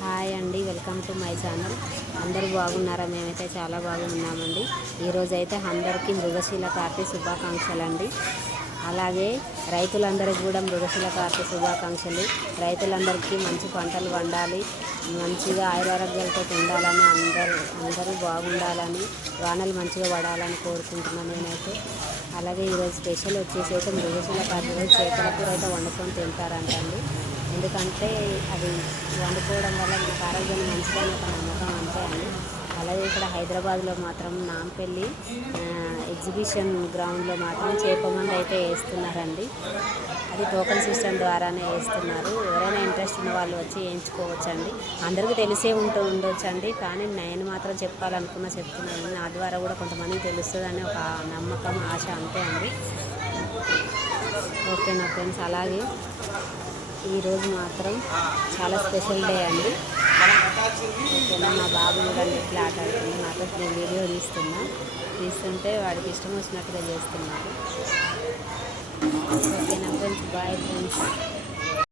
Hi అండి, welcome to my channel. అందరూ బాగున్నారా? మేమైతే చాలా బాగున్నామండి. ఈరోజైతే అందరికీ మృగశిల కార్తె శుభాకాంక్షలు అండి. అలాగే రైతులందరికీ కూడా మృగశిల కార్తె శుభాకాంక్షలు. రైతులందరికీ మంచి పంటలు పండాలి, మంచిగా ఆయురారోగ్యాలతో ఉండాలని, అందరూ బాగుండాలని, వానలు మంచిగా పడాలని కోరుకుంటున్నాను నేనైతే. అలాగే ఈరోజు స్పెషల్ వచ్చేసి అయితే మృగశిల కార్తె రోజు చేపల కూర అయితే వండుకొని తింటారంటండి. ఎందుకంటే అది వండుకోవడం వల్ల మనకు ఆరోగ్యం మంచిదని ఒక నమ్మకం అంతే అండి. అలాగే ఇక్కడ హైదరాబాద్లో మాత్రం నాంపల్లి ఎగ్జిబిషన్ గ్రౌండ్లో మాత్రం చేప మంది అయితే వేస్తున్నారండి. అది టోకన్ సిస్టమ్ ద్వారానే వేస్తున్నారు. ఎవరైనా ఇంట్రెస్ట్ ఉన్న వాళ్ళు వచ్చి వేయించుకోవచ్చండి. అందరికీ తెలిసే ఉండొచ్చండి, కానీ నేను మాత్రం చెప్తున్నాను. నా ద్వారా కూడా కొంతమందికి తెలుస్తుందని ఒక నమ్మకం, ఆశ అంతే అండి. ఓకే నా ఫ్రెండ్స్, అలాగే ఈరోజు మాత్రం చాలా స్పెషల్ డే అండి. ఓకేనా, మా బాబు కూడా ఎట్లా ఆట ఆడుతుంది, నాతో నేను వీడియో తీస్తుంటే వాడికి ఇష్టం వచ్చినట్టుగా చేస్తున్నాడు. ఓకేనా ఫ్రెండ్స్, బాయ్ ఫ్రెండ్స్.